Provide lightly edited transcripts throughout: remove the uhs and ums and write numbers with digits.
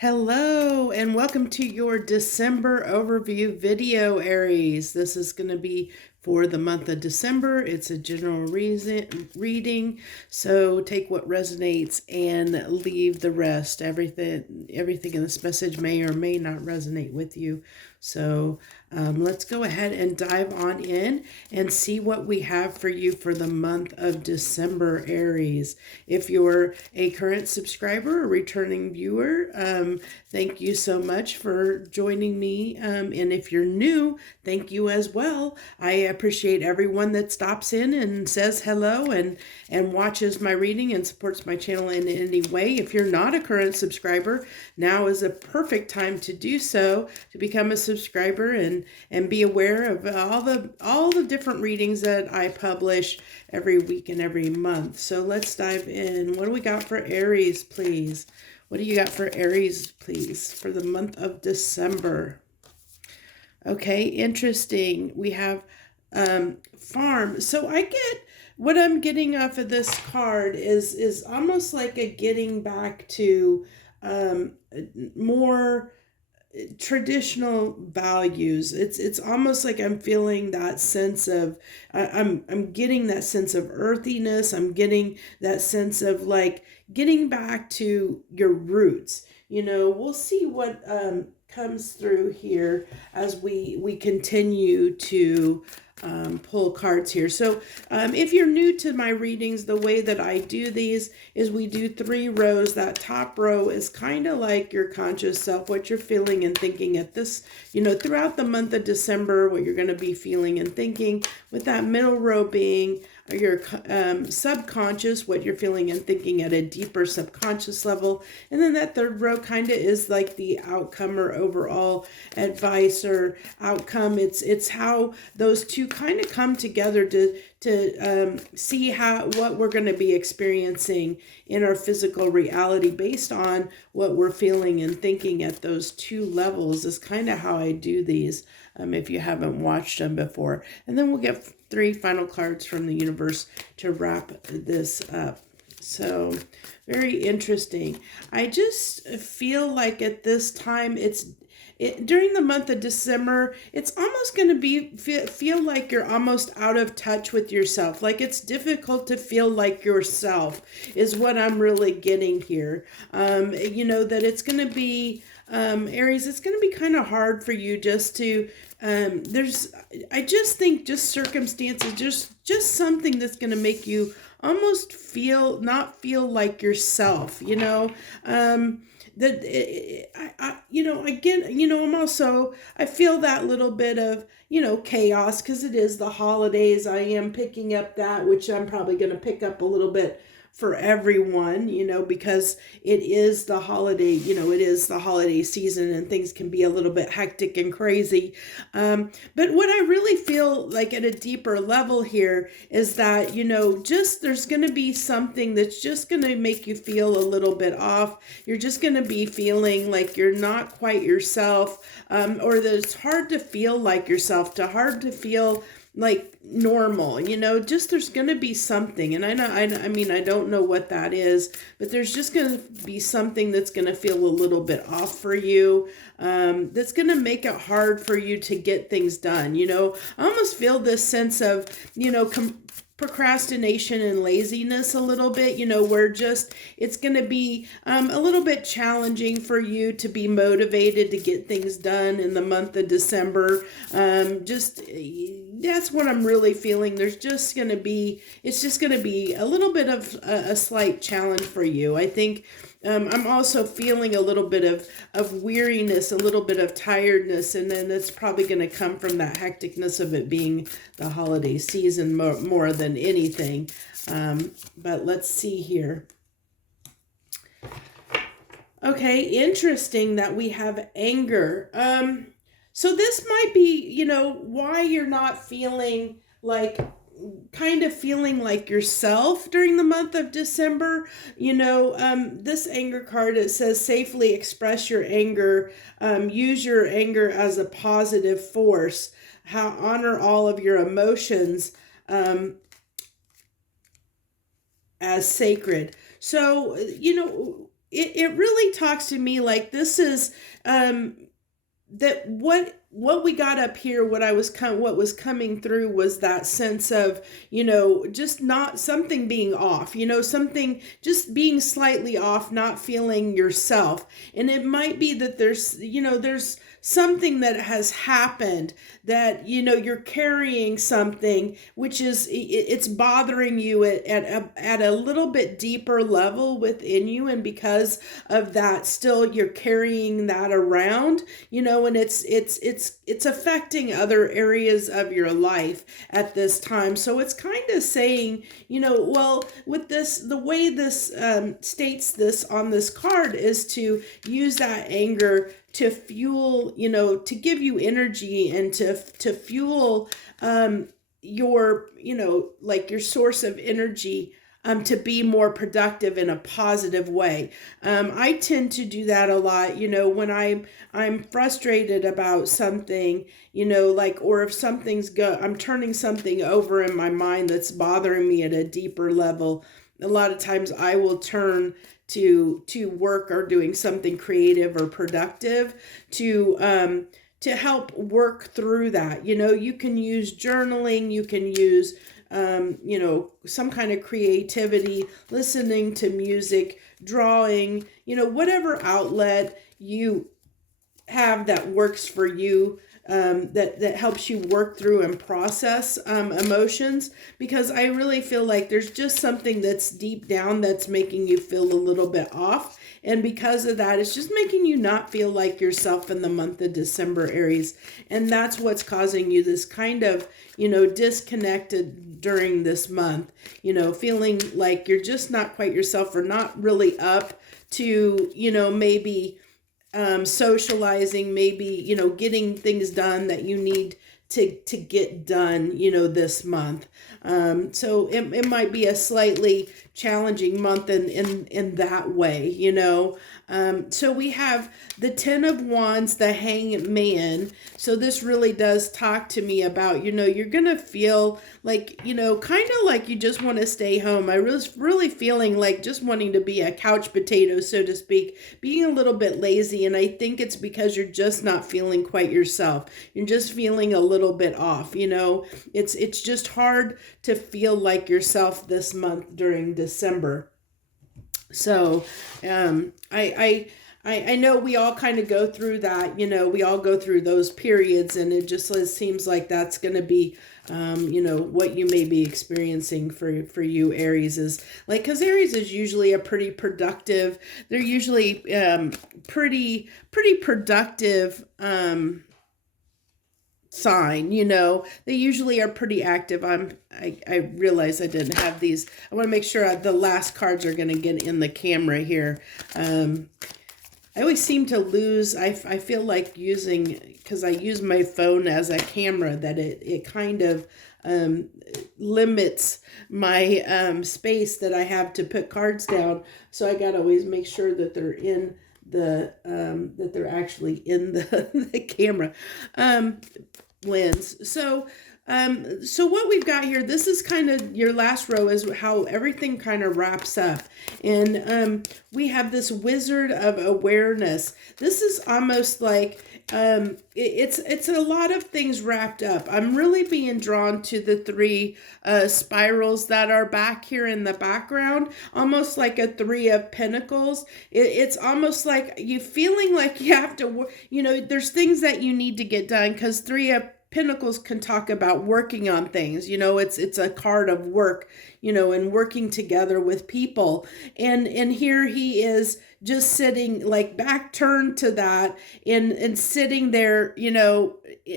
Hello and welcome to your December overview video, Aries. This is going to be for the month of December. It's a general reading, so take what resonates and leave the rest. Everything in this message may or may not resonate with you. So let's go ahead and dive on in and see what we have for you for the month of December, Aries. If you're a current subscriber or returning viewer, thank you so much for joining me. And if you're new, thank you as well. I appreciate everyone that stops in and says hello and watches my reading and supports my channel in any way. If you're not a current subscriber, now is a perfect time to do so, to become a subscriber and be aware of all the different readings that I publish every week and every month. So let's dive in. What do we got for Aries, please? What do you got for Aries, please, for the month of December? Okay, interesting. We have farm. So I get what I'm getting off of this card is almost like a getting back to more traditional values. It's almost like I'm feeling that sense of I'm getting that sense of earthiness. I'm getting that sense of like getting back to your roots. We'll see what comes through here as we continue to pull cards here. So if you're new to my readings, the way that I do these is we do 3 rows. That top row is kind of like your conscious self, what you're feeling and thinking at this, throughout the month of December, what you're going to be feeling and thinking, with that middle row being your subconscious, what you're feeling and thinking at a deeper subconscious level. And then that third row kind of is like the outcome or overall advice or outcome. It's how those two kind of come together to see what we're going to be experiencing in our physical reality based on what we're feeling and thinking at those 2 levels is kind of how I do these, if you haven't watched them before. And then we'll get 3 final cards from the universe to wrap this up. So very interesting. I just feel like at this time during the month of December, it's almost going to feel like you're almost out of touch with yourself. Like it's difficult to feel like yourself is what I'm really getting here. That it's going to be, Aries, it's going to be kind of hard for you just to, I just think just circumstances, just something that's going to make you almost not feel like yourself, I feel that little bit of, chaos because it is the holidays. I am picking up that, which I'm probably going to pick up a little bit for everyone, because it is the holiday, it is the holiday season and things can be a little bit hectic and crazy. But what I really feel like at a deeper level here is that, just there's going to be something that's just going to make you feel a little bit off. You're just going to be feeling like you're not quite yourself, or that it's hard to feel like yourself, hard to feel like normal, just there's going to be something. And I don't know what that is, but there's just going to be something that's going to feel a little bit off for you. That's going to make it hard for you to get things done. I almost feel this sense of, procrastination and laziness a little bit, where it's going to be a little bit challenging for you to be motivated to get things done in the month of December. That's what I'm really feeling. It's just going to be a little bit of a slight challenge for you. I think I'm also feeling a little bit of weariness, a little bit of tiredness, and then that's probably going to come from that hecticness of it being the holiday season more than anything. But let's see here. Okay, interesting that we have anger. So this might be, why you're not feeling like kind of feeling like yourself during the month of December. This anger card, it says safely express your anger, use your anger as a positive force, honor all of your emotions as sacred. So, it really talks to me like this is that what we got up here, what was coming through was that sense of, just not something being off, something just being slightly off, not feeling yourself. And it might be that there's something that has happened that, you're carrying something, which is, it's bothering you at a little bit deeper level within you. And because of that, still you're carrying that around, and it's affecting other areas of your life at this time. So it's kind of saying, well, with this, the way this states this on this card is to use that anger to fuel, to give you energy and to fuel your, like your source of energy, to be more productive in a positive way. I tend to do that a lot, when I'm frustrated about something, like, or if I'm turning something over in my mind that's bothering me at a deeper level. A lot of times I will turn to work or doing something creative or productive to help work through that. You can use journaling, you can use some kind of creativity, listening to music, drawing, whatever outlet you have that works for you, that helps you work through and process emotions, because I really feel like there's just something that's deep down that's making you feel a little bit off. And because of that, it's just making you not feel like yourself in the month of December, Aries. And that's what's causing you this kind of, disconnected during this month, feeling like you're just not quite yourself, or not really up to, maybe socializing, maybe, getting things done that you need to get done, this month. So it might be a slightly challenging month in that way, So we have the 10 of Wands, the Hangman. So this really does talk to me about, you're going to feel like, kind of like you just want to stay home. I was really feeling like just wanting to be a couch potato, so to speak, being a little bit lazy. And I think it's because you're just not feeling quite yourself. You're just feeling a little bit off, it's just hard to feel like yourself this month during December. So, I know we all kind of go through that, we all go through those periods, and it just seems like that's going to be, what you may be experiencing for you, Aries, is like, because Aries is usually a pretty productive, they're usually pretty productive sign, they usually are pretty active. I realize I didn't have these. I want to make sure the last cards are going to get in the camera here. I always seem to lose, I feel like because I use my phone as a camera, that it kind of limits my space that I have to put cards down. So I got to always make sure that they're in that they're actually in the camera lens. So what we've got here, this is kind of your last row, is how everything kind of wraps up. And we have this Wizard of Awareness. This is almost like it's a lot of things wrapped up. I'm really being drawn to the three spirals that are back here in the background, almost like a 3 of Pentacles. It's almost like you feeling like you have to, there's things that you need to get done, because 3 of Pentacles can talk about working on things, it's a card of work, and working together with people. And here he is just sitting like back turned to that and sitting there,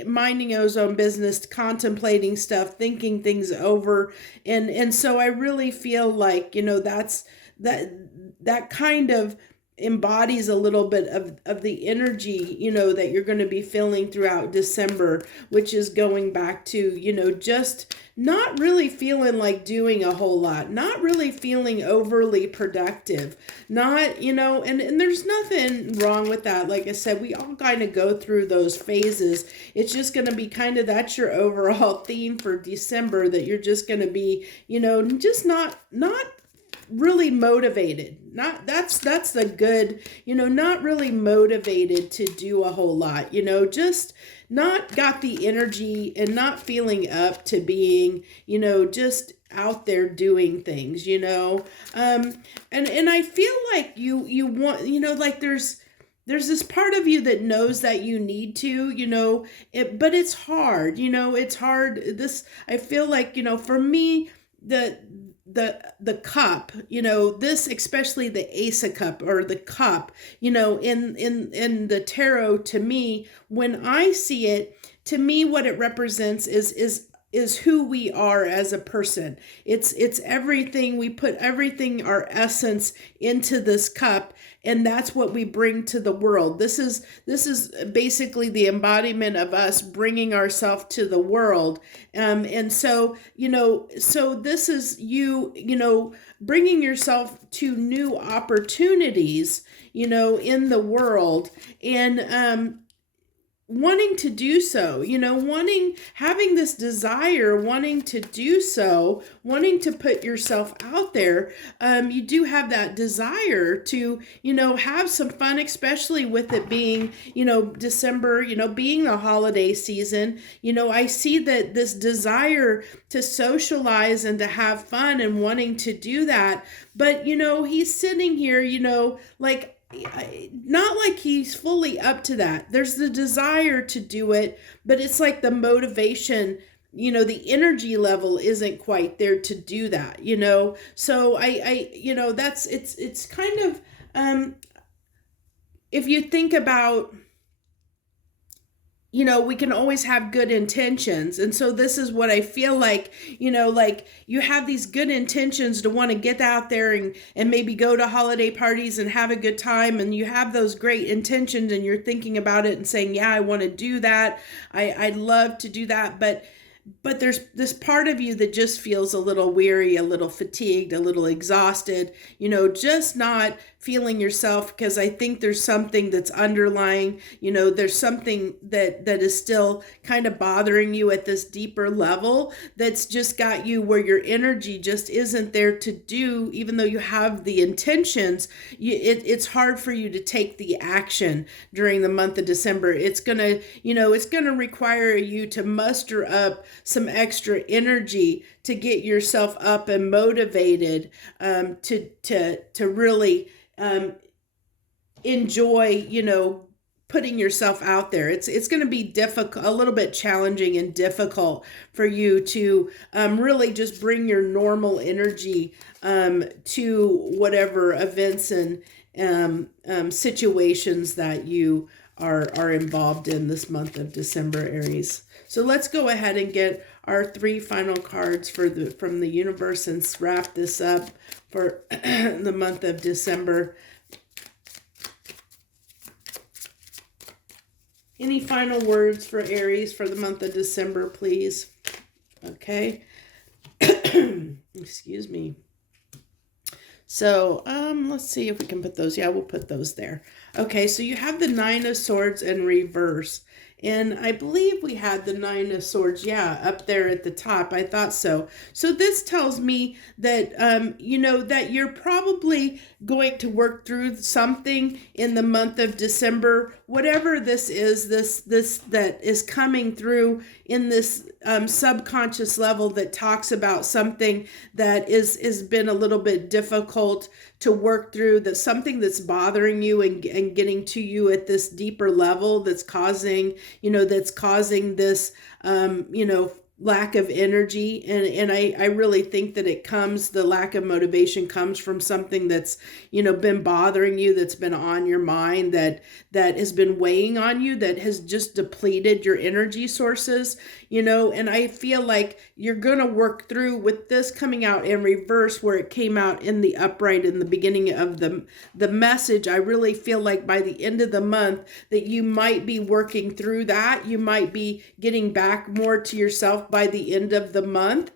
minding his own business, contemplating stuff, thinking things over. And so I really feel like, that kind of embodies a little bit of the energy, that you're going to be feeling throughout December, which is going back to, just not really feeling like doing a whole lot, not really feeling overly productive, not, and there's nothing wrong with that. Like I said, we all kind of go through those phases. It's just going to be kind of, that's your overall theme for December, that you're just going to be, just not really motivated. Not that's the good, not really motivated to do a whole lot, just not got the energy and not feeling up to being, just out there doing things, and I feel like you want, like there's this part of you that knows that you need to, but it's hard, it's hard. I feel like, for me, the cup, this, especially the Ace of Cup or the cup, in the tarot, to me, when I see it, to me, what it represents is who we are as a person. It's everything. We put everything, our essence, into this cup, and that's what we bring to the world. This is basically the embodiment of us bringing ourselves to the world. And so, so this is you, bringing yourself to new opportunities, in the world, and wanting to do so, having this desire, wanting to do so, wanting to put yourself out there. You do have that desire to, have some fun, especially with it being, December, being the holiday season. I see that this desire to socialize and to have fun and wanting to do that. But, he's sitting here, like, not like he's fully up to that. There's the desire to do it, but it's like the motivation, the energy level isn't quite there to do that, so that's, it's kind of, if you think about, we can always have good intentions. And so this is what I feel like, like you have these good intentions to want to get out there and maybe go to holiday parties and have a good time. And you have those great intentions and you're thinking about it and saying, yeah, I want to do that. I'd love to do that. But there's this part of you that just feels a little weary, a little fatigued, a little exhausted, just not feeling yourself, because I think there's something that's underlying, there's something that is still kind of bothering you at this deeper level that's just got you where your energy just isn't there to do, even though you have the intentions, it's hard for you to take the action during the month of December. It's gonna require you to muster up some extra energy to get yourself up and motivated, to really enjoy, putting yourself out there. It's going to be difficult, a little bit challenging and difficult for you to really just bring your normal energy to whatever events and situations that you are involved in this month of December, Aries. So let's go ahead and get our 3 final cards from the universe and wrap this up for the month of December. Any final words for Aries for the month of December, please? Okay. Excuse me. So, let's see if we can put those. Yeah, we'll put those there. Okay, so you have the 9 of Swords in reverse. And I believe we had the 9 of Swords, up there at the top. I thought so. So this tells me that, that you're probably going to work through something in the month of December, whatever this is, this that is coming through in this subconscious level that talks about something that is been a little bit difficult to work through, that something that's bothering you and getting to you at this deeper level that's causing this, lack of energy. And I really think that the lack of motivation comes from something that's, been bothering you, that's been on your mind, that has been weighing on you, that has just depleted your energy sources, and I feel like you're going to work through with this coming out in reverse where it came out in the upright in the beginning of the message. I really feel like by the end of the month that you might be working through that. You might be getting back more to yourself by the end of the month,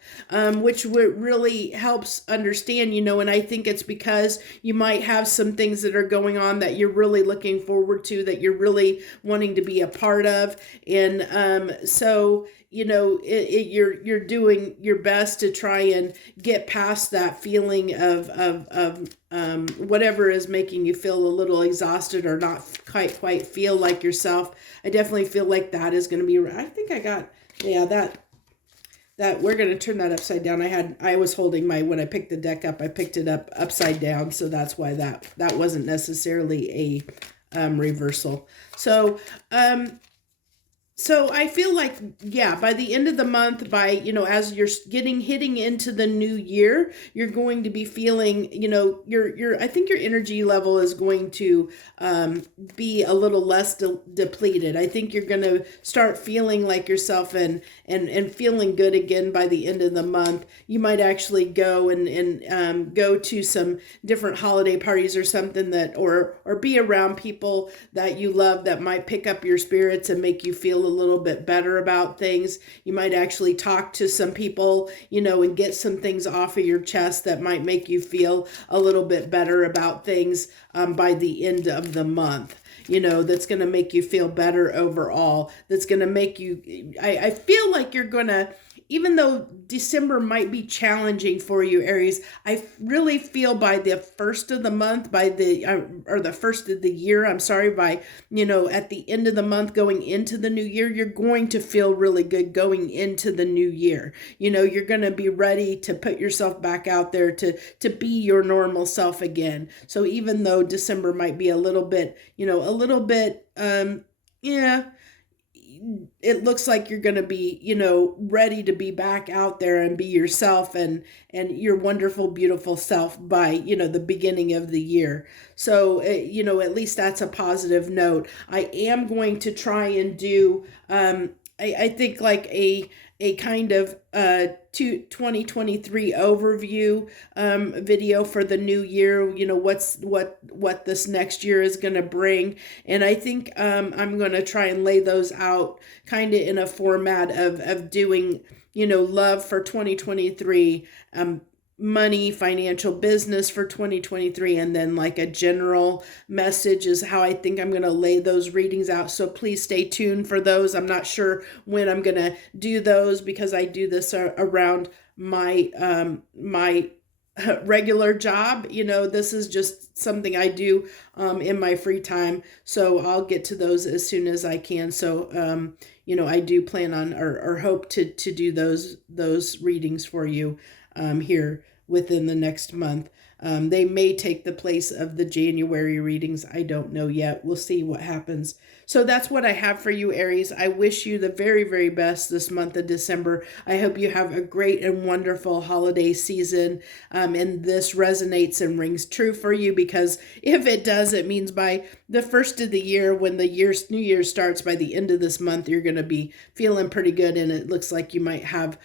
which really helps understand, and I think it's because you might have some things that are going on that you're really looking forward to, that you're really wanting to be a part of. And so you're doing your best to try and get past that feeling of whatever is making you feel a little exhausted or not quite feel like yourself. I definitely feel like that is going to be, I think I got, yeah, that we're going to turn that upside down. I was holding when I picked the deck up, I picked it up upside down. So that's why that wasn't necessarily a reversal. So I feel like, yeah, by the end of the month, as you're hitting into the new year, you're going to be feeling, I think your energy level is going to be a little less depleted. I think you're going to start feeling like yourself and feeling good again by the end of the month. You might actually go and go to some different holiday parties or something or be around people that you love that might pick up your spirits and make you feel a little bit better about things. You might actually talk to some people, and get some things off of your chest that might make you feel a little bit better about things by the end of the month. That's going to make you feel better overall. That's going to make you, I feel like you're going to, even though December might be challenging for you, Aries, I really feel by the first of the month, or the first of the year, I'm sorry, by, at the end of the month going into the new year, you're going to feel really good going into the new year. You're going to be ready to put yourself back out there to be your normal self again. So even though December might be a little bit, it looks like you're going to be, ready to be back out there and be yourself and your wonderful, beautiful self by, the beginning of the year. So, at least that's a positive note. I am going to try and do, I think like a kind of 2023 overview video for the new year, what this next year is going to bring. And I think I'm going to try and lay those out kind of in a format of doing, love for 2023, money, financial, business for 2023, and then like a general message is how I think I'm going to lay those readings out. So please stay tuned for those. I'm not sure when I'm going to do those because I do this around my my regular job. This is just something I do in my free time. So I'll get to those as soon as I can. So I do plan on or hope to do those readings for you here within the next month. They may take the place of the January readings. I don't know yet. We'll see what happens. So that's what I have for you, Aries. I wish you the very, very best this month of December. I hope you have a great and wonderful holiday season. And this resonates and rings true for you, because if it does, it means by the first of the year, when the new year starts, by the end of this month, you're going to be feeling pretty good. And it looks like you might have,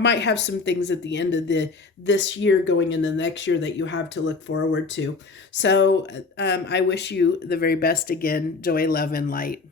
might have some things at the end of this year going into the next year that you have to look forward to. So I wish you the very best again. Joy, love, and light.